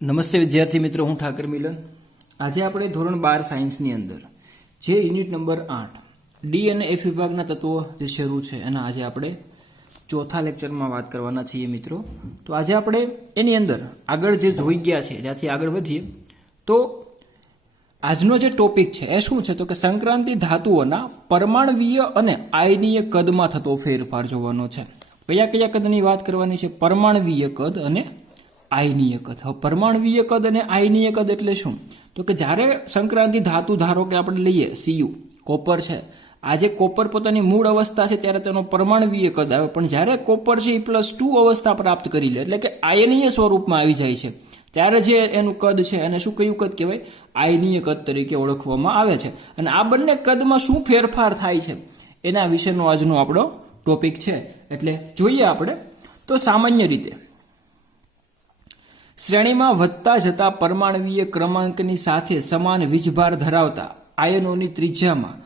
નમસ્તે વિદ્યાર્થી મિત્રો, હું ઠાકર મિલન. આજે આપણે ધોરણ 12 સાયન્સની અંદર જે યુનિટ નંબર 8 ડી અને એફ વિભાગના તત્વો જે શરૂ છે એના આજે આપણે ચોથા લેક્ચરમાં વાત કરવાના છીએ મિત્રો. તો આજે આપણે એની અંદર આગળ જે જોઈ ગયા છે ત્યાંથી આગળ વધીએ. તો આજનો જે ટોપિક છે એ શું છે તો કે સંક્રાંતિ ધાતુઓના પરમાણવીય અને આયનીય કદમાં થતો ફેરફાર જોવાનો છે. કયા કયા કદની વાત કરવાની છે? પરમાણવીય કદ અને આયનીય કદ. હવે પરમાણવીય કદ અને આયનીય કદ એટલે શું? તો કે જ્યારે સંક્રાંતિ ધાતુ ધારો કે આપણે લઈએ સીયુ કોપર છે, આજે કોપર પોતાની મૂળ અવસ્થા છે ત્યારે તેનો પરમાણવીય કદ આવે, પણ જ્યારે કોપર છે એ +2 અવસ્થા પ્રાપ્ત કરી લે એટલે કે આયનીય સ્વરૂપમાં આવી જાય છે ત્યારે જે એનું કદ છે એને શું કયું કદ કહેવાય? આયનીય કદ તરીકે ઓળખવામાં આવે છે. અને આ બંને કદમાં શું ફેરફાર થાય છે એના વિશેનો આજનો આપણો ટોપિક છે. એટલે જોઈએ આપણે. તો સામાન્ય રીતે શ્રેણીમાં વધતા જતા પરમાણવીય ક્રમાંકની સાથે સમાન વીજભાર ધરાવતા આયનોની ત્રિજ્યામાં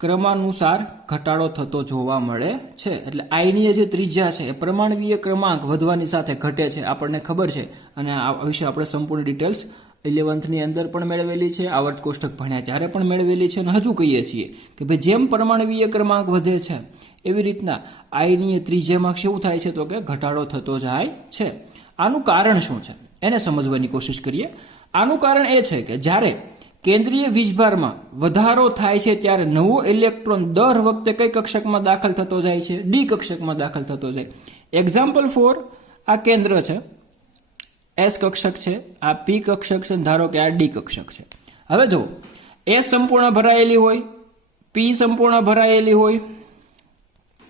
ક્રમાનુસાર ઘટાડો થતો જોવા મળે છે. એટલે આયનીય જે ત્રિજ્યા છે એ પરમાણવીય ક્રમાંક વધવાની સાથે ઘટે છે, આપણને ખબર છે. અને આ વિશે આપણે સંપૂર્ણ ડિટેલ્સ 11th અંદર પણ મેળવેલી છે, આવર્ત કોષ્ટક ભણ્યા ત્યારે પણ મેળવેલી છે. અને હજુ કહીએ છીએ કે ભાઈ જેમ પરમાણવીય ક્રમાંક વધે છે એવી રીતના આયનીય ત્રિજ્યામાં શું થાય છે તો કે ઘટાડો થતો જાય છે. આનું કારણ શું છે એને સમજવાની કોશિશ કરીએ. આનું કારણ એ છે કે જ્યારે કેન્દ્રીય વીજભારમાં વધારો થાય છે ત્યારે નવો ઇલેક્ટ્રોન દર વખતે કઈ કક્ષકમાં દાખલ થતો જાય છે? ડી કક્ષકમાં દાખલ થતો જાય. એક્ઝામ્પલ ફોર, આ કેન્દ્ર છે, એસ કક્ષક છે, આ પી કક્ષક છે, ધારો કે આ ડી કક્ષક છે. હવે જો એસ સંપૂર્ણ ભરાયેલી હોય, પી સંપૂર્ણ ભરાયેલી હોય,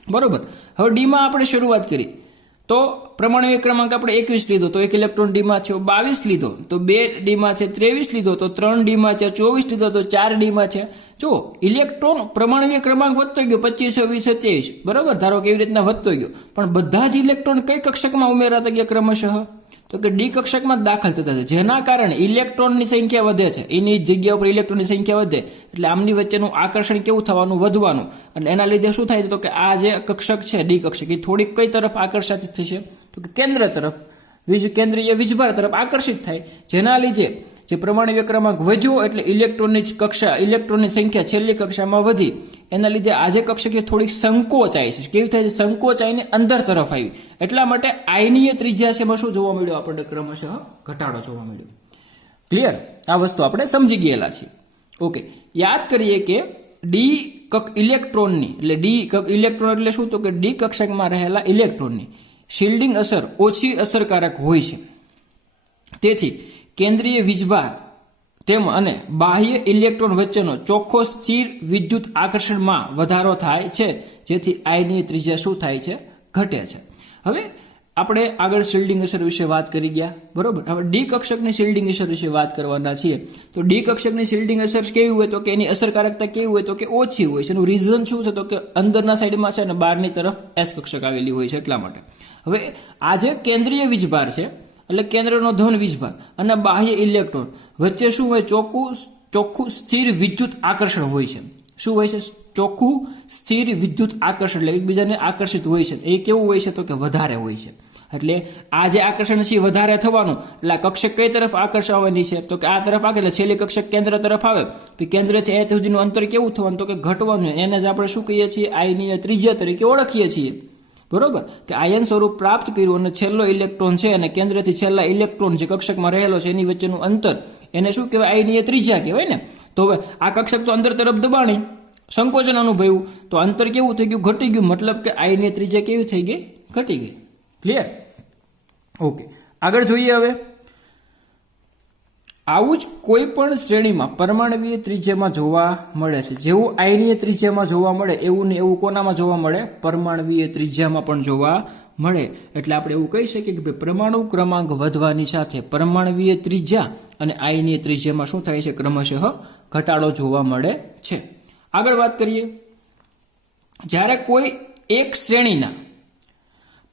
બરોબર. હવે ડીમાં આપણે શરૂઆત કરી તો પરમાણવીય ક્રમાંક આપણે 21 લીધો તો 1 ઇલેક્ટ્રોન ડીમાં છે. 22 લીધો તો 2 ડીમાં છે. 23 લીધો તો 3 ડીમાં છે. 24 લીધો તો 4 ડીમાં છે. જો ઇલેક્ટ્રોન પરમાણવીય ક્રમાંક વધતો ગયો 25, 26, 27, બરોબર, ધારો કે એવી રીતના વધતો ગયો, પણ બધા જ ઇલેક્ટ્રોન કઈ કક્ષકમાં ઉમેરાતા ગયા ક્રમશઃ? તો કે ડી કક્ષકમાં દાખલ થતા છે, જેના કારણે ઇલેક્ટ્રોનની સંખ્યા વધે છે. એની જગ્યા ઉપર ઇલેક્ટ્રોનની સંખ્યા વધે એટલે આમની વચ્ચેનું આકર્ષણ કેવું થવાનું? વધવાનું. અને એના લીધે શું થાય છે તો કે આ જે કક્ષક છે ડી કક્ષક એ થોડીક કઈ તરફ આકર્ષિત થશે તો કે કેન્દ્ર તરફ, કેન્દ્રીય વીજભાર તરફ આકર્ષિત થાય, જેના લીધે જે પરમાણવીય ક્રમાંક વધ્યો એટલે ઇલેક્ટ્રોનની કક્ષા, ઇલેક્ટ્રોનની સંખ્યા છેલ્લી કક્ષામાં વધી. એના લીધે આજે કક્ષક થોડીક સંકોચાય છે. કેવી થાય છે? સંકોચાઈને અંદર તરફ આવી. એટલા માટે આયનીય ત્રિજ્યા છે એમાં શું જોવા મળ્યો? આપણને ક્રમશઃ ઘટાડો જોવા મળ્યો. ક્લિયર? આ વસ્તુ આપણે સમજી ગયેલા છીએ. ઓકે, યાદ કરીએ કે ડી ઇલેક્ટ્રોનની એટલે ડી ઇલેક્ટ્રોન એટલે શું તો કે ડી કક્ષકમાં રહેલા ઇલેક્ટ્રોનની શિલ્ડિંગ અસર ઓછી અસરકારક હોય છે. તેથી કેન્દ્રીય વીજભાર તેમ અને બાહ્ય ઇલેક્ટ્રોન વચ્ચેનો ચોખ્ખો સ્થિર વિદ્યુત આકર્ષણમાં વધારો થાય છે, જેથી આયનીય ત્રિજ્યા શું થાય છે? ઘટે છે. હવે આપણે આગળ શિલ્ડિંગ અસર વિશે વાત કરી ગયા, બરોબર. હવે ડી કક્ષકની શિલ્ડિંગ અસર વિશે વાત કરવાના છીએ. તો ડી કક્ષકની શિલ્ડિંગ અસર કેવી હોય તો કે એની અસરકારકતા કેવી હોય તો કે ઓછી હોય છે. એનું રીઝન શું છે તો કે અંદરના સાઈડમાં છે અને બહારની તરફ એસ કક્ષક આવેલી હોય છે, એટલા માટે. હવે આ જે કેન્દ્રીય વીજભાર છે એટલે કેન્દ્રનો ધન વીજભાર અને બાહ્ય ઇલેક્ટ્રોન વચ્ચે શું હોય? ચોખ્ખું સ્થિર વિદ્યુત આકર્ષણ હોય છે. શું હોય છે? ચોખ્ખું સ્થિર વિદ્યુત આકર્ષણ એટલે એકબીજાને આકર્ષિત હોય છે. એ કેવું હોય છે તો કે વધારે હોય છે. એટલે આ જે આકર્ષણ છે વધારે થવાનું એટલે આ કક્ષક કઈ તરફ આકર્ષવાની છે તો કે આ તરફ આગળ, એટલે છેલ્લી કક્ષક કેન્દ્ર તરફ આવે. કેન્દ્રથી અહીંયા સુધીનું અંતર કેવું થવાનું તો કે ઘટવાનું. એને જ આપણે શું કહીએ છીએ? આયનીય ત્રિજ્યા તરીકે ઓળખીએ છીએ, બરોબર. કે આયન સ્વરૂપ પ્રાપ્ત કર્યું અને છેલ્લો ઇલેક્ટ્રોન છે અને કેન્દ્રથી છેલ્લા ઇલેક્ટ્રોન જે કક્ષકમાં રહેલો છે એની વચ્ચેનું અંતર એને શું કહેવાય? આયનીય ત્રિજ્યા કહેવાય ને. તો હવે આ કક્ષક તો અંદર તરફ દબાણી, સંકોચન અનુભવ્યું તો અંતર કેવું થઈ ગયું? ઘટી ગયું. મતલબ કે આયનીય ત્રિજ્યા કેવી થઈ ગઈ? ઘટી ગઈ. ક્લિયર? ઓકે, આગળ જોઈએ. હવે આવું જ કોઈ પણ શ્રેણીમાં પરમાણવીય ત્રિજ્યામાં જોવા મળે છે. જેવું આયનીય ત્રિજ્યામાં જોવા મળે એવું ને એવું કોનામાં જોવા મળે? પરમાણવીય ત્રિજ્યામાં પણ જોવા મળે. એટલે આપણે એવું કહી શકીએ કે પરમાણુ ક્રમાંક વધવાની સાથે પરમાણવીય ત્રિજ્યા અને આયનીય ત્રિજ્યામાં શું થાય છે? ક્રમશઃ ઘટાડો જોવા મળે છે. આગળ વાત કરીએ. જ્યારે કોઈ એક શ્રેણીના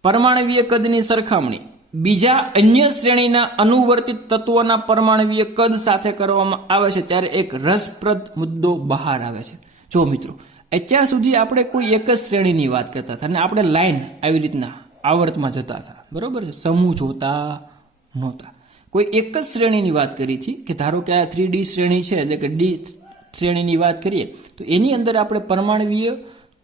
પરમાણવીય કદની સરખામણી બીજા અન્ય શ્રેણીના અનુવર્તિત તત્વોના પરમાણવીય કદ સાથે કરવામાં આવે છે ત્યારે એક રસપ્રદ મુદ્દો બહાર આવે છે. જો મિત્રો, અત્યાર સુધી આપણે કોઈ એક જ શ્રેણીની વાત કરતા હતા અને આપણે લાઈન આવી રીતના આવર્તમાં જતા હતા, બરોબર છે, સમૂહ જોતા નહોતા. કોઈ એક જ શ્રેણીની વાત કરી છે કે ધારો કે આ 3D શ્રેણી છે એટલે કે ડી શ્રેણીની વાત કરીએ તો એની અંદર આપણે પરમાણવીય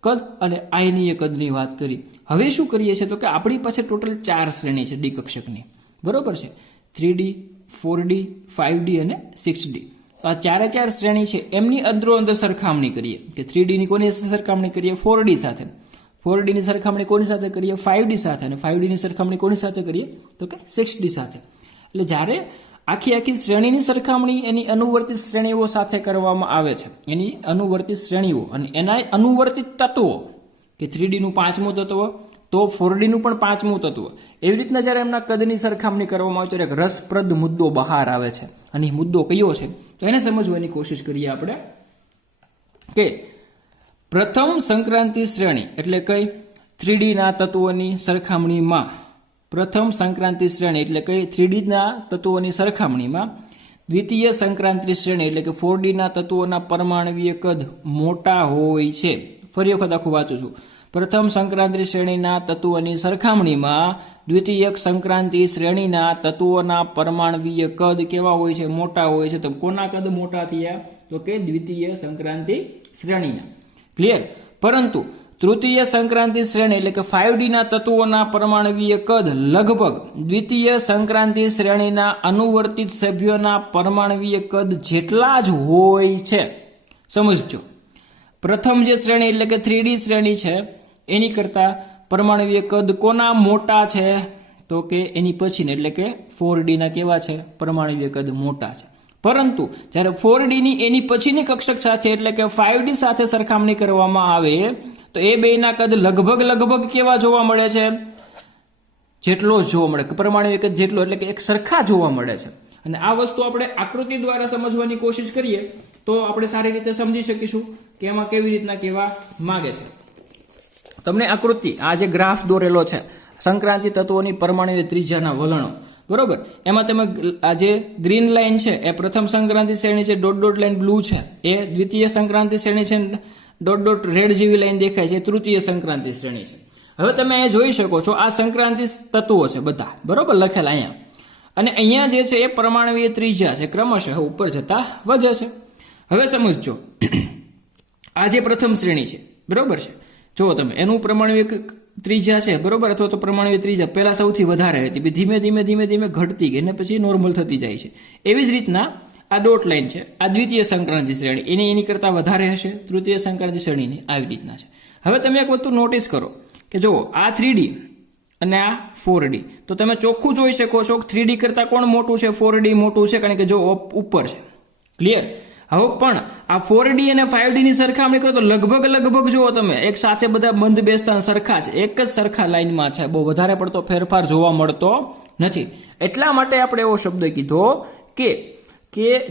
કદ અને આયનીય કદની વાત કરી. હવે શું કરીએ છીએ તો કે આપણી પાસે ટોટલ 4 શ્રેણી છે ડી કક્ષકની, બરોબર છે. 3D, 4D, 5D અને 6D. તો આ 4 શ્રેણી છે એમની અંદરો અંદર સરખામણી કરીએ કે 3D ની કોની સાથે સરખામણી કરીએ 4D સાથે, 4D ની સરખામણી કોની સાથે કરીએ 5D સાથે, અને 5D ની સરખામણી કોની સાથે કરીએ તો કે 6D સાથે. એટલે જ્યારે આખી શ્રેણીની સરખામણી એની અનુવર્તિત શ્રેણીઓ સાથે કરવામાં આવે છે, એની અનુવર્તિત શ્રેણીઓ અને એના અનુવર્તિત તત્વો કે 3D નું 5મું તત્વ તો 4D નું પણ 5મું તત્વ, એવી રીતના જ્યારે એમના કદની સરખામણી કરવામાં આવે તો એક રસપ્રદ મુદ્દો બહાર આવે છે. અને એ મુદ્દો કયો છે તો એને સમજવાની કોશિશ કરીએ આપણે કે પ્રથમ સંક્રાંતિ શ્રેણી એટલે કઈ 3D ના તત્વોની સરખામણીમાં, પ્રથમ સંક્રાંતિ શ્રેણી એટલે કે 3D ના તત્વોની સરખામણીમાં દ્વિતીય સંક્રાંતિ શ્રેણી એટલે કે 4D ના તત્વોના પરમાણવીય કદ મોટા હોય છે. ફરી વખત આખું વાંચું છું. પ્રથમ સંક્રાંતિ શ્રેણીના તત્વોની સરખામણીમાં દ્વિતીય સંક્રાંતિ શ્રેણીના તત્વોના પરમાણવીય કદ કેવા હોય છે? મોટા હોય છે. તો કોના કદ મોટા થયા? તો કે દ્વિતીય સંક્રાંતિ શ્રેણીના. ક્લિયર? પરંતુ તૃતીય સંક્રાંતિ શ્રેણી એટલે કે 5D ના તત્વોના પરમાણવીય કદ લગભગ દ્વિતીય સંક્રાંતિ શ્રેણીના અનુવર્તિત સભ્યોના પરમાણવીય કદ જેટલા જ હોય છે. સમજજો, પ્રથમ જે શ્રેણી એટલે કે 3D શ્રેણી છે એની કરતા પરમાણવીય કદ કોના મોટા છે? તો કે એની પછીને એટલે કે 4D ના કેવા છે? પરમાણવીય કદ મોટા છે. પરંતુ જ્યારે 4D ની એની પછીની કક્ષક સાથે એટલે કે 5D સાથે સરખામણી કરવામાં આવે તો એ બેના કદ લગભગ કેવા જોવા મળે છે? જેટલો જ જોવા મળે, પરમાણુ એક જ જેટલો, એટલે કે એક સરખા જોવા મળે છે. અને આ વસ્તુ આપણે આકૃતિ દ્વારા સમજવાની કોશિશ કરીએ તો આપણે સારી રીતે સમજી શકીશું કે એમાં કેવી રીતના કેવા માંગે છે. તમને આકૃતિ આ જે ગ્રાફ દોરેલો છે સંક્રાંતિ તત્વોની પરમાણુ ત્રિજ્યાના વલણો, બરોબર, એમાં તમે આ જે ગ્રીન લાઈન છે એ પ્રથમ સંક્રાંતિ શ્રેણી છે, ડોટ લાઈન બ્લુ છે એ દ્વિતીય સંક્રાંતિ શ્રેણી છે, ડોટ રેડ જેવી લાઈન દેખાય છે તૃતીય સંક્રાંતિ શ્રેણી છે. હવે તમે અહીંયા જોઈ શકો છો આ સંક્રાંતિ તત્વો છે બધા, બરોબર, લખેલા અહીંયા. અને અહીંયા જે છે એ પરમાણવીય ત્રિજ્યા છે ક્રમશઃ ઉપર જતા વધે છે. હવે સમજજો, આ જે પ્રથમ શ્રેણી છે, બરોબર છે, જો તમે એનું પરમાણવીય ત્રિજ્યા છે, બરોબર, અથવા તો પરમાણવીય ત્રિજ્યા પહેલા સૌથી વધારે હતી, ધીમે ઘટતી ગઈ અને પછી નોર્મલ થતી જાય છે. એવી જ રીતના આ ડોટ લાઈન છે આ દ્વિતીય સંક્રાંતિ શ્રેણી, એની કરતા વધારે હશે તૃતીય સંક્રાંતિ શ્રેણીની, આવી રીતના છે. હવે તમે એક વસ્તુ નોટિસ કરો કે જો આ 3D અને આ 4D, તો તમે ચોખ્ખું જોઈ શકો છો 3D કરતા કોણ મોટું છે? 4D મોટું છે, કારણ કે જો ઉપર છે. ક્લિયર? હવે પણ આ 4D અને 5D ની સરખામણી કરો તો લગભગ જુઓ તમે એક સાથે બધા બંધ બેસતા સરખા છે, એક જ સરખા લાઈનમાં છે, બહુ વધારે પડતો ફેરફાર જોવા મળતો નથી. એટલા માટે આપણે એવો શબ્દ કીધો કે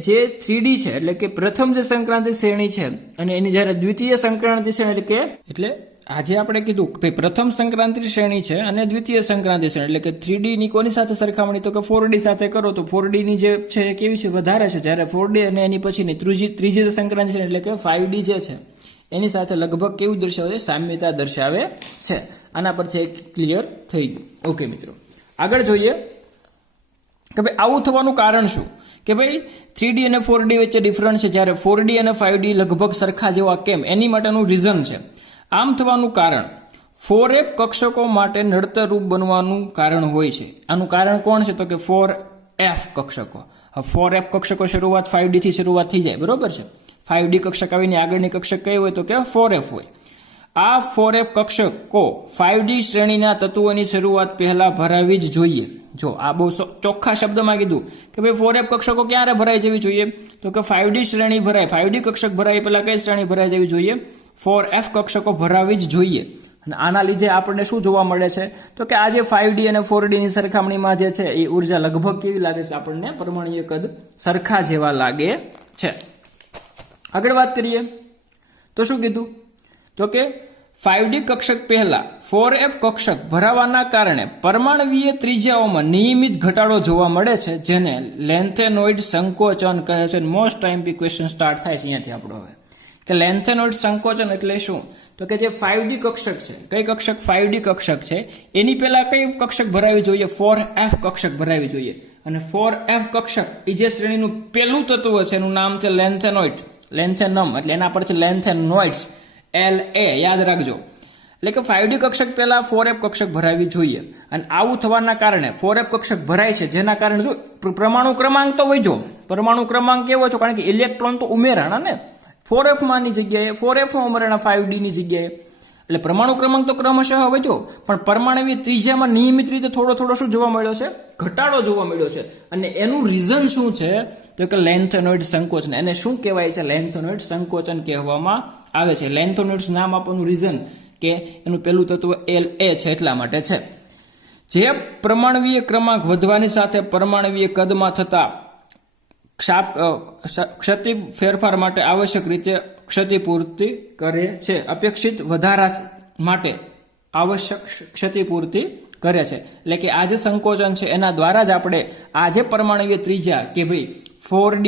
જે 3D છે એટલે કે પ્રથમ જે સંક્રાંતિ શ્રેણી છે અને એની જ્યારે દ્વિતીય સંક્રાંતિ શ્રેણી એટલે આજે આપણે કીધું કે પ્રથમ સંક્રાંતિ શ્રેણી છે અને દ્વિતીય સંક્રાંતિ શ્રેણી એટલે કે 3D ની કોની સાથે સરખામણી? તો કે 4D સાથે કરો તો 4D ની જે છે એ કેવી છે? વધારે છે. જ્યારે 4D અને એની પછીની ત્રીજી સંક્રાંતિ શ્રેણી એટલે કે 5D જે છે એની સાથે લગભગ કેવું દર્શાવે? સામ્યતા દર્શાવે છે. આના પરથી ક્લિયર થઈ ગયું. ઓકે મિત્રો, આગળ જોઈએ કે ભાઈ આવું થવાનું કારણ શું? કે ભાઈ 3D અને 4D વચ્ચે ડિફરન્સ છે, જ્યારે 4D અને 5D લગભગ સરખા જેવા કેમ? એની માટેનું રીઝન છે. આમ થવાનું કારણ 4F કક્ષકો માટે નડતરરૂપ બનવાનું કારણ હોય છે. આનું કારણ કોણ છે? તો કે 4F કક્ષકો. 4F કક્ષકો શરૂઆત 5D થી શરૂઆત થઈ જાય, બરોબર છે. 5D કક્ષક આવીને આગળની કક્ષક કઈ હોય? તો કે 4F હોય. આ 4F કક્ષકો 5D શ્રેણીના તત્વોની શરૂઆત પહેલા ભરાવી જ જોઈએ. જો આ બહુ ચોખ્ખા શબ્દમાં કીધું કે ભાઈ 4F કક્ષકો ક્યારે ભરાઈ જવી જોઈએ? તો કે 5D શ્રેણી ભરાય, 5D કક્ષક ભરાય પહેલા કઈ શ્રેણી ભરાઈ જવી જોઈએ? 4F કક્ષકો ભરાવી જ જોઈએ. અને આના લીધે આપણને શું જોવા મળે છે? તો કે આ જે 5D અને 4D ની સરખામણીમાં જે છે એ ઉર્જા લગભગ કેવી લાગે છે? આપણને પરમાણુય કદ સરખા જેવા લાગે છે. આગળ વાત કરીએ તો શું કીધું? તો કે 5D કક્ષક પહેલા 4F કક્ષક ભરાવાના કારણે પરમાણવીય ત્રિજ્યાઓમાં નિયમિત ઘટાડો જોવા મળે છે, જેને લેન્થેનોઇડ સંકોચન કહે છે. મોસ્ટ આઈએમપી ક્વેશ્ચન સ્ટાર્ટ થાય છે અહીંયાથી આપણો હવે કે લેન્થેનોઇડ સંકોચન એટલે શું? તો કે જે 5D કક્ષક છે, કઈ કક્ષક? 5D કક્ષક છે, એની પહેલા કઈ કક્ષક ભરાવી જોઈએ? 4F કક્ષક ભરાવી જોઈએ. અને 4f કક્ષક એ જે શ્રેણીનું પહેલું તત્વ છે એનું નામ છે લેન્થેનોઇડ, લેન્થેનમ, એટલે એના પર છે લેન્થેનોઇડ્સ, La, યાદ રાખજો. એટલે કે 5D કક્ષક પહેલા 4f કક્ષક ભરાવી જોઈએ, અને આવું થવાના કારણે 4f કક્ષક ભરાય છે, જેના કારણે શું પરમાણુ ક્રમાંક તો વધ્યો. પરમાણુ ક્રમાંક કેવો છે? કારણ કે ઇલેક્ટ્રોન તો ઉમેરાણા ને 4f ની જગ્યાએ, 4f માં ઉમેરાણા 5D ની જગ્યાએ, એટલે પરમાણુ ક્રમાંક તો ક્રમશઃ વધ્યો, પણ પરમાણુની ત્રિજ્યામાં નિયમિત રીતે થોડો થોડો શું જોવા મળ્યો છે? ઘટાડો જોવા મળ્યો છે. અને એનું રીઝન શું છે? તો કે લેન્થેનોઇડ સંકોચન. એને શું કહેવાય છે? લેન્થેનોઇડ સંકોચન કહેવામાં આવે છે. લેન્થેનોઇડ્સ નામ આપવાનું રીઝન કે એનું પહેલું તત્વ La છે એટલા માટે છે. જે પરમાણુય ક્રમાંક વધવાની સાથે પરમાણુય કદમાં થતા ક્ષતિ ફેરફાર માટે આવશ્યક રીતે ક્ષતિપૂર્તિ કરે છે. અપેક્ષિત વધારા માટે આવશ્યક ક્ષતિપૂર્તિ કરે છે. એટલે કે આ જે સંકોચન છે એના દ્વારા જ આપણે આ જે પરમાણુય ત્રિજ્યા કે ભાઈ 4D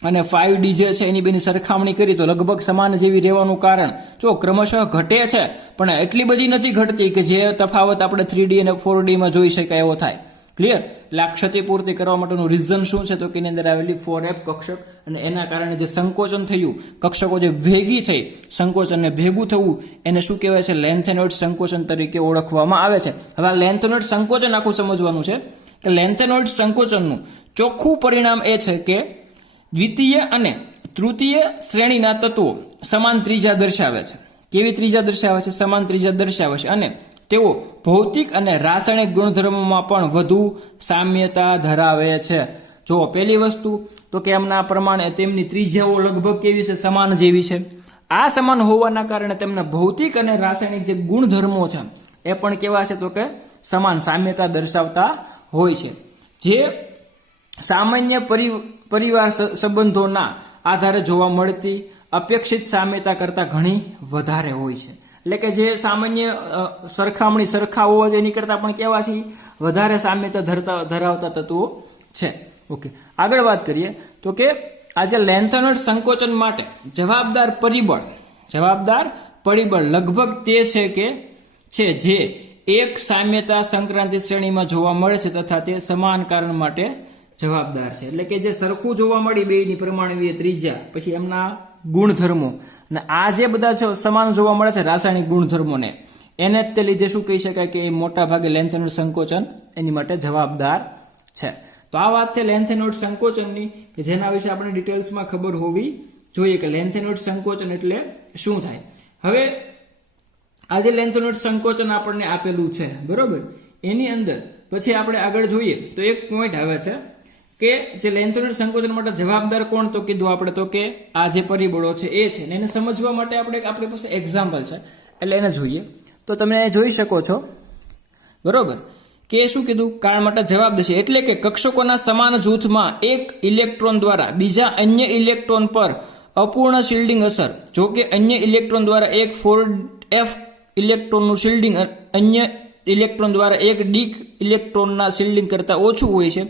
અને 5D જે છે એની બેની સરખામણી કરી તો લગભગ સમાન જેવી રહેવાનું કારણ જો ક્રમશઃ ઘટે છે, પણ એટલી બધી નથી ઘટતી કે જે તફાવત આપણે 3D અને 4D માં જોઈ શકાય એવો થાય. ક્લિયર? એટલે આ ક્ષતિપૂર્તિ કરવા માટેનું રીઝન શું છે? તો કે એની અંદર આવેલી 4f કક્ષક, અને એના કારણે જે સંકોચન થયું, કક્ષકો જે ભેગી થઈ, સંકોચનને ભેગું થવું, એને શું કહેવાય છે? લેન્થેનોઇડ સંકોચન તરીકે ઓળખવામાં આવે છે. હવે આ લેન્થેનોઇડ સંકોચન આખું સમજવાનું છે કે લેન્થેનોઇડ સંકોચનનું ચોખ્ખું પરિણામ એ છે કે દ્વિતીય અને તૃતીય શ્રેણીના તત્વો સમાન ત્રિજ્યા દર્શાવે છે. કેવી ત્રિજ્યા દર્શાવે છે? સમાન ત્રિજ્યા દર્શાવે છે. અને તેઓ ભૌતિક અને રાસાયણિક ગુણધર્મોમાં પણ વધુ સામ્યતા ધરાવે છે. જો પહેલી વસ્તુ તો કે એમના પ્રમાણે તેમની ત્રિજ્યાઓ લગભગ કેવી છે? સમાન જેવી છે. આ સમાન હોવાના કારણે તેમના ભૌતિક અને રાસાયણિક જે ગુણધર્મો છે એ પણ કેવા છે? તો કે સમાન સામ્યતા દર્શાવતા હોય છે. જે સામાન્ય પરિવાર સંબંધોના આધારે જોવા મળતી અપેક્ષિત સામ્યતા કરતાં ઘણી વધારે હોય છે. એટલે કે જે સામાન્ય સરખામણી સરખા હોવા જોઈએ એની કરતાં પણ કેવા છે? વધારે સામ્યતા ધરાવતા તત્વો છે. ઓકે, આગળ વાત કરીએ તો કે આજે લેન્થેનોઇડ સંકોચન માટે જવાબદાર પરિબળ લગભગ તે છે કે જે એક સામ્યતા સંક્રાંતિ શ્રેણીમાં જોવા મળે છે તથા તે સમાન કારણ માટે જવાબદાર છે. એટલે કે જે સરખું જોવા મળી બેની પરમાણુય ત્રિજ્યા, પછી એમના ગુણધર્મો, અને આ જે બધા છે સમાન જોવા મળે છે રાસાયણિક ગુણધર્મોને, એને જ તે લીધે શું કહી શકાય કે મોટા ભાગે લેન્થેનોઇડ સંકોચન એની માટે જવાબદાર છે. તો આ વાત છે લેન્થેનોઇડ સંકોચનની, કે જેના વિશે આપણે ડિટેલ્સમાં ખબર હોવી જોઈએ કે લેન્થેનોઇડ સંકોચન એટલે શું થાય. હવે આ જે લેન્થેનોઇડ સંકોચન આપણને આપેલું છે, બરોબર, એની અંદર પછી આપણે આગળ જોઈએ તો એક પોઈન્ટ આવે છે કે જે લેન્થેનોઇડ સંકોચન માટે જવાબદાર કોણ? તો કીધું આપણે તો કે આ જે પરિબળો છે એ છે. એને સમજવા માટે આપણી પાસે એક્ઝામ્પલ છે, એટલે એને જોઈએ તો તમે જોઈ શકો છો, બરોબર, કે શું કીધું? કારણ માટે જવાબદાર છે. એટલે કે કક્ષકોના સમાન જૂથમાં એક ઇલેક્ટ્રોન દ્વારા બીજા અન્ય ઇલેક્ટ્રોન પર અપૂર્ણ શિલ્ડિંગ અસર. જો કે અન્ય ઇલેક્ટ્રોન દ્વારા એક 4f ઇલેક્ટ્રોનનું શિલ્ડિંગ અન્ય ઇલેક્ટ્રોન દ્વારા એક ડી ઇલેક્ટ્રોનના શિલ્ડિંગ કરતાં ઓછું હોય છે,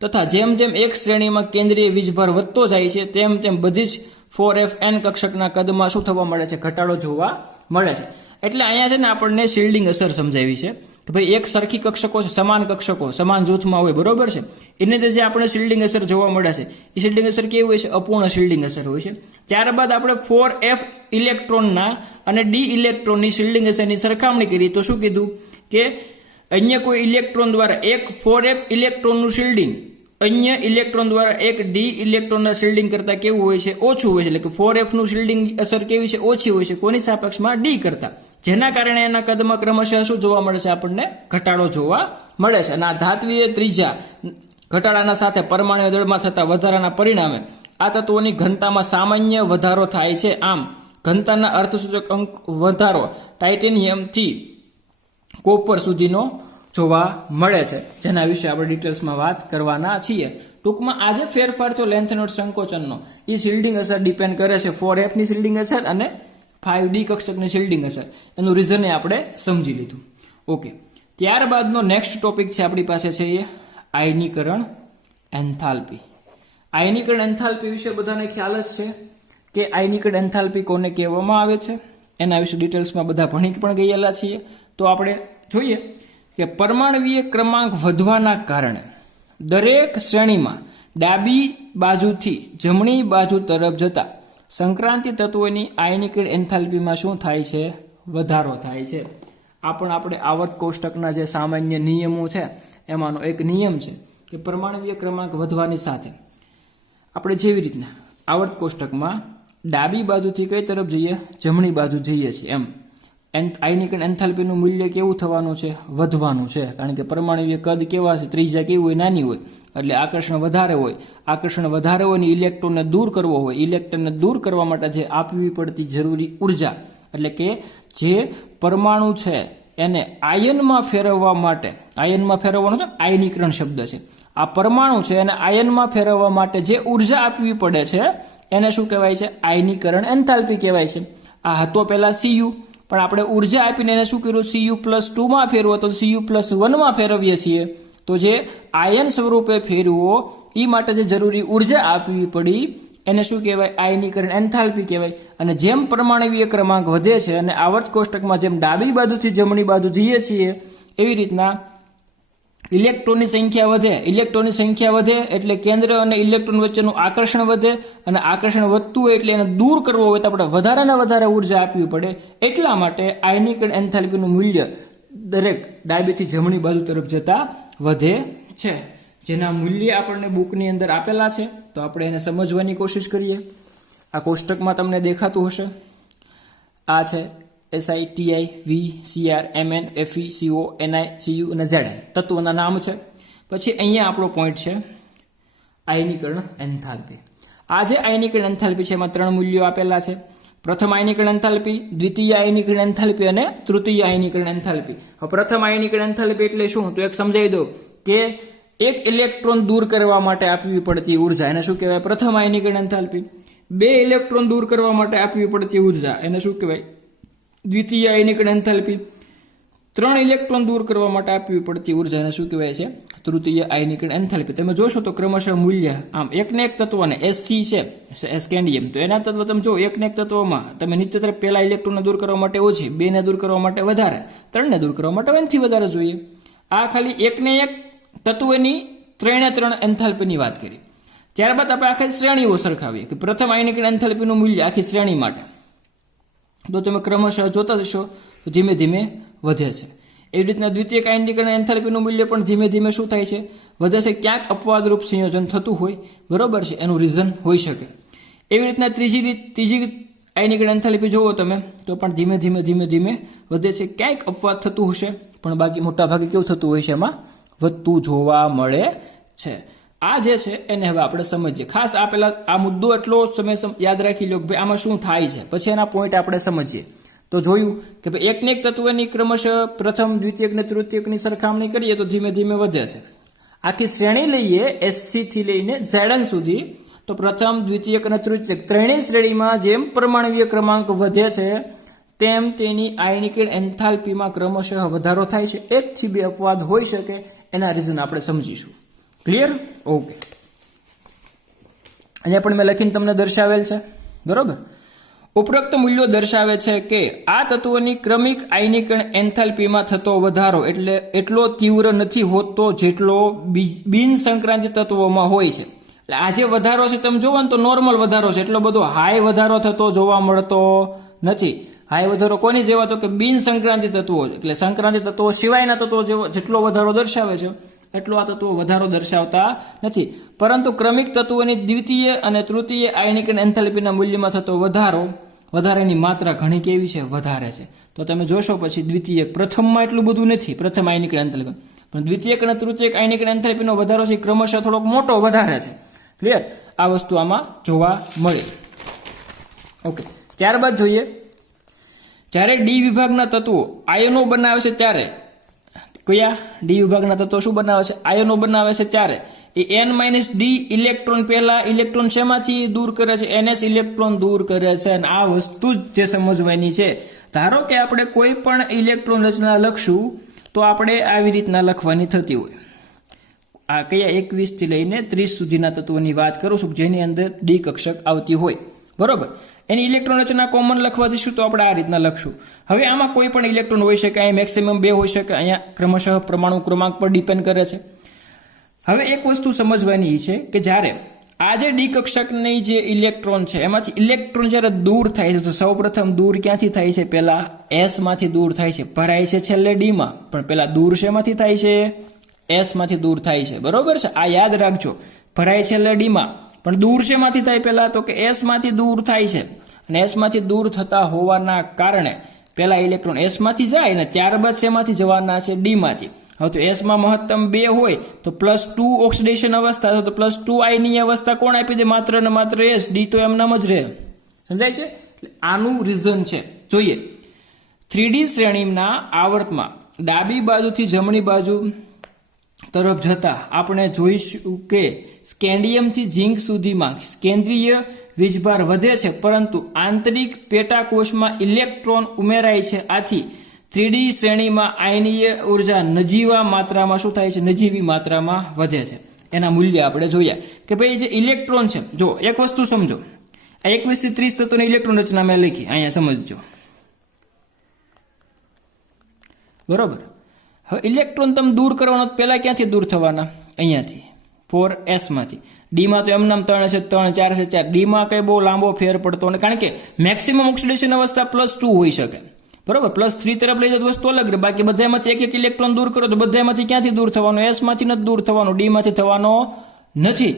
તથા જેમ જેમ એક શ્રેણીમાં કેન્દ્રીય વીજભાર વધતો જાય છે તેમ તેમ બધી જ 4fn કક્ષકના કદમાં શું થવા મળે છે? ઘટાડો જોવા મળે છે. એટલે અહીંયા છે ને આપણને શિલ્ડિંગ અસર સમજાવી છે કે ભાઈ એક સરખી કક્ષકો છે, સમાન કક્ષકો સમાન જૂથમાં હોય, બરોબર છે, એને જે આપણે શિલ્ડિંગ અસર જોવા મળે છે એ શિલ્ડિંગ અસર કેવી હોય છે? અપૂર્ણ શિલ્ડિંગ અસર હોય છે. ત્યારબાદ આપણે 4f ઇલેક્ટ્રોનના અને ડી ઇલેક્ટ્રોનની શિલ્ડિંગ અસરની સરખામણી કરી તો શું કીધું કે અન્ય કોઈ ઇલેક્ટ્રોન દ્વારા એક 4f ઇલેક્ટ્રોનનું શિલ્ડિંગ અન્ય ઇલેક્ટ્રોન દ્વારા એક ડી ઇલેક્ટ્રોનના શિલ્ડિંગ કરતાં કેવું હોય છે? ઓછું હોય છે. એટલે કે 4f નું શિલ્ડિંગ અસર કેવી છે? ઓછી હોય છે. કોની સાપેક્ષમાં? ડી કરતાં. જેના કારણે એના કદમાં ક્રમશઃ શું જોવા મળે છે? આપણને ઘટાડો જોવા મળે છે. અને આ ધાત્વીય ત્રિજ્યા ઘટાડાના સાથે પરમાણુ દળમાં થતા વધારાના પરિણામે આ તત્વોની ઘનતામાં સામાન્ય વધારો થાય છે. આમ ઘનતાના અર્થસૂચક અંક વધારો ટાઇટેનિયમથી કોપર સુધીનો જોવા મળે છે, જેના વિશે આપણે ડિટેલ્સમાં વાત કરવાના છીએ. ટૂંકમાં આજે ફેરફાર છે લેન્થેનોઇડ સંકોચનનો, એ શિલ્ડિંગ અસર ડિપેન્ડ કરે છે 4f ની શિલ્ડિંગ અસર અને 5D કક્ષકની શિલ્ડિંગ અસર. એનું રીઝન આપણે સમજી લીધું. ઓકે, ત્યારબાદનો નેક્સ્ટ ટોપિક છે આપણી પાસે છે એ આયનીકરણ એન્થાલ્પી. આયનીકરણ એન્થાલ્પી વિશે બધાને ખ્યાલ જ છે કે આયનીકરણ એન્થાલ્પી કોને કહેવામાં આવે છે, એના વિશે ડિટેલ્સમાં બધા ભણી પણ ગયેલા છીએ. તો આપણે જોઈએ કે પરમાણુય ક્રમાંક વધવાના કારણે દરેક શ્રેણીમાં ડાબી બાજુથી જમણી બાજુ તરફ જતા સંક્રાંતિ તત્વોની આયનીકરણ એન્થાલ્પીમાં શું થાય છે? વધારો થાય છે. આ પણ આપણે આવર્ત કોષ્ટકના જે સામાન્ય નિયમો છે એમાંનો એક નિયમ છે કે પરમાણવીય ક્રમાંક વધવાની સાથે આપણે જેવી રીતના આવર્ત કોષ્ટકમાં ડાબી બાજુથી કઈ તરફ જઈએ? જમણી બાજુ જઈએ છીએ એમ આયનીકરણ એન્થાલ્પીનું મૂલ્ય કેવું થવાનું છે? વધવાનું છે. કારણ કે પરમાણવીય કદ કેવા છે? ત્રિજ્યા કેવી હોય? નાની હોય. એટલે આકર્ષણ વધારે હોય. આકર્ષણ વધારે હોય ને ઇલેક્ટ્રોનને દૂર કરવો હોય. ઇલેક્ટ્રોનને દૂર કરવા માટે જે આપવી પડતી જરૂરી ઉર્જા, એટલે કે જે પરમાણુ છે એને આયનમાં ફેરવવા માટે, આયનમાં ફેરવવાનો છે આયનીકરણ શબ્દ છે, આ પરમાણુ છે એને આયનમાં ફેરવવા માટે જે ઉર્જા આપવી પડે છે એને શું કહેવાય છે? આયનીકરણ એન્થાલ્પી કહેવાય છે. આ હતો પહેલા Cu, પણ આપણે ઉર્જા આપીને એને શું કર્યું? Cu+2 માં ફેરવો તો Cu+1 માં ફેરવીએ છીએ. તો જે આયન સ્વરૂપે ફેરવો એ માટે જે જરૂરી ઉર્જા આપવી પડી એને શું કહેવાય? આયનીકરણ એન્થાલ્પી કહેવાય. અને જેમ પરમાણવીય ક્રમાંક વધે છે અને આવર્ત કોષ્ટકમાં જેમ ડાબી બાજુથી જમણી બાજુ જઈએ છીએ એવી રીતના ઇલેક્ટ્રોનની સંખ્યા વધે. ઇલેક્ટ્રોનની સંખ્યા વધે એટલે કેન્દ્ર અને ઇલેક્ટ્રોન વચ્ચેનું આકર્ષણ વધે, અને આકર્ષણ વધતું હોય એટલે એને દૂર કરવો હોય તો આપણે વધારે ને વધારે ઉર્જા આપવી પડે. એટલા માટે આયનીકરણ એન્થાલ્પીનું મૂલ્ય દરેક ડાબીથી જમણી બાજુ તરફ જતા વધે છે. જેના મૂલ્ય આપણને બુકની અંદર આપેલા છે, તો આપણે એને સમજવાની કોશિશ કરીએ. આ કોષ્ટકમાં તમને દેખાતું હશે. આ છે SI, TI, V, CR, MN, FE, CO, NI, CU અને ZN તત્વોના નામ છે. પછી અહીંયા આપણો પોઈન્ટ છે આયનીકરણ એન્થાલ્પી. આ જે આયનીકરણ એન્થાલ્પી છે એમાં 3 મૂલ્યો આપેલા છે. પ્રથમ આયનીકરણ એન્થાલ્પી, દ્વિતીય આયનીકરણ એન્થાલ્પી અને તૃતીય આયનીકરણ એન્થાલ્પી. હવે પ્રથમ આયનીકરણ એન્થાલ્પી એટલે શું? તો એક સમજાવી દો કે એક ઇલેક્ટ્રોન દૂર કરવા માટે આપવી પડતી ઉર્જા એને શું કહેવાય? પ્રથમ આયનીકરણ એન્થાલ્પી. 2 ઇલેક્ટ્રોન દૂર કરવા માટે આપવી પડતી ઉર્જા એને શું કહેવાય? દ્વિતીય આયનીકરણ એન્થાલ્પી. 3 ઇલેક્ટ્રોન દૂર કરવા માટે આપવી પડતી ઉર્જા એને શું કહેવાય છે? તૃતીય આયનીકરણ એન્થાલ્પી. તમે જોશો તો ક્રમશઃ મૂલ્ય આમ એકને એક તત્વને Sc છે સ્કેન્ડિયમ, તો એના તત્વ તમે જો એકને એક તત્વમાં તમે નીચે તરફ પહેલા ઇલેક્ટ્રોનને દૂર કરવા માટે ઓછી, 2 ને દૂર કરવા માટે વધારે, 3 ને દૂર કરવા માટે 1 થી વધારે જોઈએ. આ ખાલી એકને એક તત્વની 3 એન્થાલ્પીની વાત કરી. ત્યારબાદ આપણે આખી શ્રેણીઓ સરખાવીએ કે પ્રથમ આયનીકરણ એન્થાલ્પીનું મૂલ્ય આખી શ્રેણી માટે તો તમે ક્રમશઃ જોતા જશો તો ધીમે ધીમે વધે છે. એવી રીતના દ્વિતીય આયનીકરણ એન્થાલ્પીનું મૂલ્ય પણ ધીમે ધીમે શું થાય છે? વધે છે. ક્યાંક અપવાદરૂપ સંયોજન થતું હોય, બરોબર છે, એનું રીઝન હોઈ શકે. એવી રીતના ત્રીજી આયનીકરણ એન્થાલ્પી જોવો તમે તો પણ ધીમે ધીમે વધે છે. ક્યાંક અપવાદ થતું હશે, પણ બાકી મોટા ભાગે કેવું થતું હોય છે? એમાં વધતું જોવા મળે છે. આ જે છે એને હવે આપણે સમજીએ. ખાસ આ પહેલા આ મુદ્દો એટલો સમય યાદ રાખી લો કે ભાઈ આમાં શું થાય છે, પછી એના પોઈન્ટ આપણે સમજીએ. તો જોયું કે ભાઈ એકને એક તત્વની ક્રમશઃ પ્રથમ, દ્વિતીયક ને તૃતીયકની સરખામણી કરીએ તો ધીમે ધીમે વધે છે. આખી શ્રેણી લઈએ SC થી લઈને ZN સુધી, તો પ્રથમ, દ્વિતીયક અને તૃતીયક ત્રણેય શ્રેણીમાં જેમ પરમાણવીય ક્રમાંક વધે છે તેમ તેની આયનીકરણ એન્થાલ્પીમાં ક્રમશઃ વધારો થાય છે. 1 થી 2 અપવાદ હોઈ શકે, એના રીઝન આપણે સમજીશું. ક્લિયર? ઓકે. અહીંયા પણ મેં લખીને તમને દર્શાવેલ છે, બરોબર. ઉપરોક્ત મૂલ્યો દર્શાવે છે કે આ તત્વોની ક્રમિક આયનીકરણ એન્થાલ્પીમાં થતો વધારો એટલો તીવ્ર નથી હોતો જેટલો બિન સંક્રાંતિ તત્વોમાં હોય છે. એટલે આ જે વધારો છે તમે જોવો ને તો નોર્મલ વધારો છે, એટલો બધો હાઈ વધારો થતો જોવા મળતો નથી. હાઈ વધારો કોની જેવા? તો કે બિન સંક્રાંતિ તત્વો, એટલે સંક્રાંતિ તત્વો સિવાયના તત્વો જેટલો વધારો દર્શાવે છે એટલો આ તત્વો વધારો દર્શાવતા નથી. પરંતુ ક્રમિક તત્વોની દ્વિતીય અને તૃતીય આયનીકરણ એન્થાલ્પીના મૂલ્યમાં થતો વધારાની માત્રા ઘણી કેવી છે? વધારે છે. તો તમે જોશો પછી દ્વિતીયક, પ્રથમમાં એટલું બધું નથી પ્રથમ આયનીકરણ એન્થાલ્પી, પણ દ્વિતીયક અને તૃતીયક આયનીકરણ એન્થાલ્પીનો વધારો છે ક્રમશઃ થોડોક મોટો વધારે છે. ક્લિયર? આ વસ્તુ આમાં જોવા મળે. ઓકે. ત્યારબાદ જોઈએ, જ્યારે ડી વિભાગના તત્વો આયનો બનાવે છે ત્યારે, કયા ડી વિભાગના તત્વો શું બનાવે છે? આયનો બનાવે છે ત્યારે એ n-d ઇલેક્ટ્રોન પહેલા ઇલેક્ટ્રોન શેમાંથી દૂર કરે છે? ns ઇલેક્ટ્રોન દૂર કરે છે. અને આ વસ્તુ જ જે સમજવાની છે. ધારો કે આપણે કોઈ પણ ઇલેક્ટ્રોન રચના લખશું તો આપણે આવી રીતના લખવાની થતી હોય. આ કયા 21 થી લઈને 30 સુધીના તત્વોની વાત કરું છું જેની અંદર ડી કક્ષક આવતી હોય, બરોબર. એની ઇલેક્ટ્રોન રચના કોમન લખવા જઈશું તો આપણે આ રીતના લખશું. હવે આમાં કોઈ પણ ઇલેક્ટ્રોન હોઈ શકે, અહીંયા મેક્સિમમ 2 હોઈ શકે, અહીંયા ક્રમશઃ પરમાણુ ક્રમાંક પર ડિપેન્ડ કરે છે. હવે એક વસ્તુ સમજવાની છે કે જ્યારે આ જે ડી કક્ષકની જે ઇલેક્ટ્રોન છે એમાંથી ઇલેક્ટ્રોન જ્યારે દૂર થાય છે તો સૌપ્રથમ દૂર ક્યાંથી થાય છે? પહેલા એસ માંથી દૂર થાય છે, ભરાય છે છેલ્લે ડી માં, પણ પેલા દૂર શેમાંથી થાય છે? એસ માંથી દૂર થાય છે, બરોબર છે? આ યાદ રાખજો, ભરાય છેલ્લે ડી માં, પણ દૂર શેમાંથી થાય? પહેલા તો કે એસ માંથી દૂર થાય છે, અને એસ માંથી દૂર થતા હોવાના કારણે પેલા ઇલેક્ટ્રોન એસ માંથી જાય ને ત્યારબાદ શેમાંથી જવાના છે? ડી માંથી. હવે તો એસ માં મહત્તમ 2 હોય તો +2 ઓક્સિડેશન અવસ્થા, તો +2 આયનીય અવસ્થા કોણ આપી દે? માત્ર ને માત્ર એસ. ડી તો એમનામ જ રહે. સમજાય છે? એટલે આનું રીઝન છે. જોઈએ, 3D શ્રેણીના આવર્તમાં ડાબી બાજુથી જમણી બાજુ તરફ જતા આપણે જોઈશું કે સ્કેન્ડિયમથી ઝિંક સુધીમાં કેન્દ્રીય વીજભાર વધે છે, પરંતુ આંતરિક પેટાકોષમાં ઇલેક્ટ્રોન ઉમેરાય છે. આથી 3D શ્રેણીમાં આયનીય ઉર્જા નજીવા માત્રામાં શું થાય છે? નજીવી માત્રામાં વધે છે. એના મૂલ્ય આપણે જોયા કે ભાઈ જે ઇલેક્ટ્રોન છે, જો એક વસ્તુ સમજો, આ 21 થી 30 તત્વોની ઇલેક્ટ્રોન રચના મેં લખી, અહીંયા સમજજો, બરોબર. હવે ઇલેક્ટ્રોન તમે દૂર કરવાનો પહેલા ક્યાંથી દૂર થવાના? અહીંયાથી 4s માંથી. ડી માં તો એમનામ 3 છે, 3 4 છે 4. ડી માં કઈ બહુ લાંબો ફેર પડતો નથી, કારણ કે મેક્સિમમ ઓક્સિડેશન અવસ્થા +2 હોઈ શકે, બરોબર. +3 તરફ લઈ જતો વસ્તુ અલગ રહે, બાકી બધામાંથી એક ઇલેક્ટ્રોન દૂર કરો તો બધામાંથી ક્યાંથી દૂર થવાનો? એસ માંથી નથી દૂર થવાનો, ડી માંથી થવાનો નથી.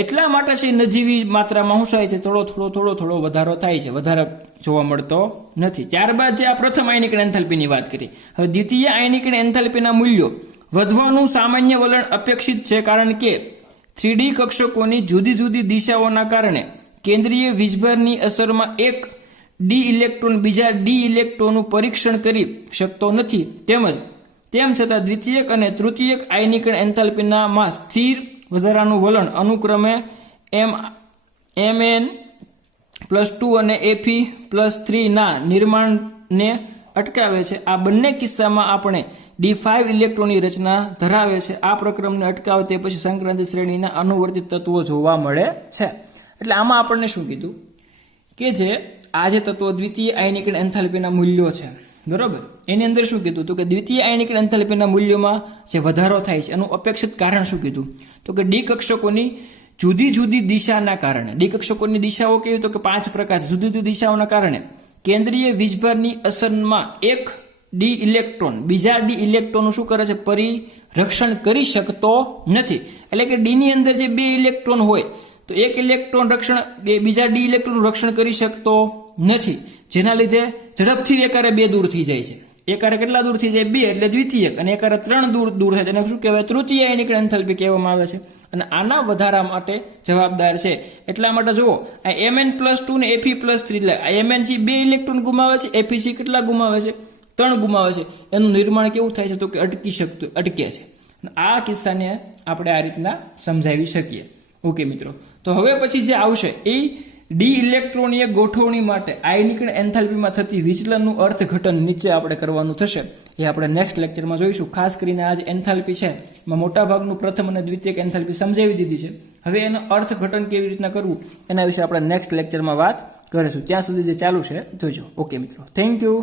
એટલા માટે છે નજીવી માત્રામાં શું થાય છે? થોડો વધારો થાય છે, વધારે જોવા મળતો નથી. ત્યારબાદ જે આ પ્રથમ આયનિકણ એન્થાલ્પીની વાત કરી, હવે દ્વિતીય આયનિકણ એન્થાલ્પીના મૂલ્યો વધવાનું સામાન્ય વલણ અપેક્ષિત છે, કારણ કે 3D કક્ષકોની જુદી જુદી દિશાઓના કારણે કેન્દ્રીય વીજભારની અસરમાં એક ડી ઇલેક્ટ્રોન બીજા ડી ઇલેક્ટ્રોનનું પરીક્ષણ કરી શકતો નથી. તેમ છતાં દ્વિતીયક અને તૃતીયક આયનિકણ એન્થાલ્પીના માં સ્થિર વધારાનું વલણ અનુક્રમે Mn+2 અને Fe+3 ના નિર્માણને અટકાવે છે. આ બંને કિસ્સામાં આપણે D5 ઇલેક્ટ્રોનની રચના ધરાવે છે. આ પ્રક્રમને અટકાવે તે પછી સંક્રાંતિ શ્રેણીના અનુવર્તિત તત્વો જોવા મળે છે. એટલે આમાં આપણને શું કીધું કે જે આ જે તત્વો દ્વિતીય આયનિકણ એન્થાલ્પીના મૂલ્યો છે, બરોબર, એની અંદર શું કીધું તો કે દ્વિતીય આયનિકણ એન્થાલ્પીના મૂલ્યોમાં જે વધારો થાય છે એનું અપેક્ષિત કારણ શું કીધું તો કે ડી કક્ષકોની જુદી જુદી દિશાના કારણે. ડી કક્ષકોની દિશાઓ કેવી તો કે 5 પ્રકાર છે. જુદી જુદી દિશાઓના કારણે કેન્દ્રીય વીજભારની અસરમાં એક ડી ઇલેક્ટ્રોન બીજા ડી ઇલેક્ટ્રોનનું શું કરે છે? પરિરક્ષણ કરી શકતો નથી. એટલે કે ડી ની અંદર જે 2 ઇલેક્ટ્રોન હોય તો એક ઇલેક્ટ્રોન બીજા ડી ઇલેક્ટ્રોનનું રક્ષણ કરી શકતો નથી, જેના લીધે ઝડપથી એકારે 2 દૂર થઈ જાય છે. એકારે કેટલા દૂર થઈ જાય? 2 એટલે દ્વિતીયક, અને એકારે 3 દૂર થાય એને શું કહેવાય? તૃતીય આયનિકણ એન્થાલ્પી કહેવામાં આવે છે. અને આના વધારા માટે જવાબદાર છે. એટલા માટે જુઓ, આ Mn+2 ને Fe+3, એટલે Mn થી 2 ઇલેક્ટ્રોન ગુમાવે છે, Fe થી કેટલા ગુમાવે છે? 3 ગુમાવે છે. એનું નિર્માણ કેવું થાય છે તો કે અટકે છે. આ કિસ્સાને આપણે આ રીતના સમજાવી શકીએ. ઓકે મિત્રો, તો હવે પછી જે આવશે એ ડી ઇલેક્ટ્રોનીય ગોઠવણી માટે આયનિકણ એન્થાલ્પીમાં થતી વિચલનનું અર્થઘટન નીચે આપણે કરવાનું થશે. એ આપણે નેક્સ્ટ લેક્ચરમાં જોઈશું. ખાસ કરીને આ જે એન્થાલ્પી છે એમાં મોટાભાગનું પ્રથમ અને દ્વિતીયક એન્થાલ્પી સમજાવી દીધી છે. હવે એનું અર્થઘટન કેવી રીતના કરવું એના વિશે આપણે નેક્સ્ટ લેક્ચરમાં વાત કરીશું. ત્યાં સુધી જે ચાલુ છે જોજો. ઓકે મિત્રો, થેન્ક યુ.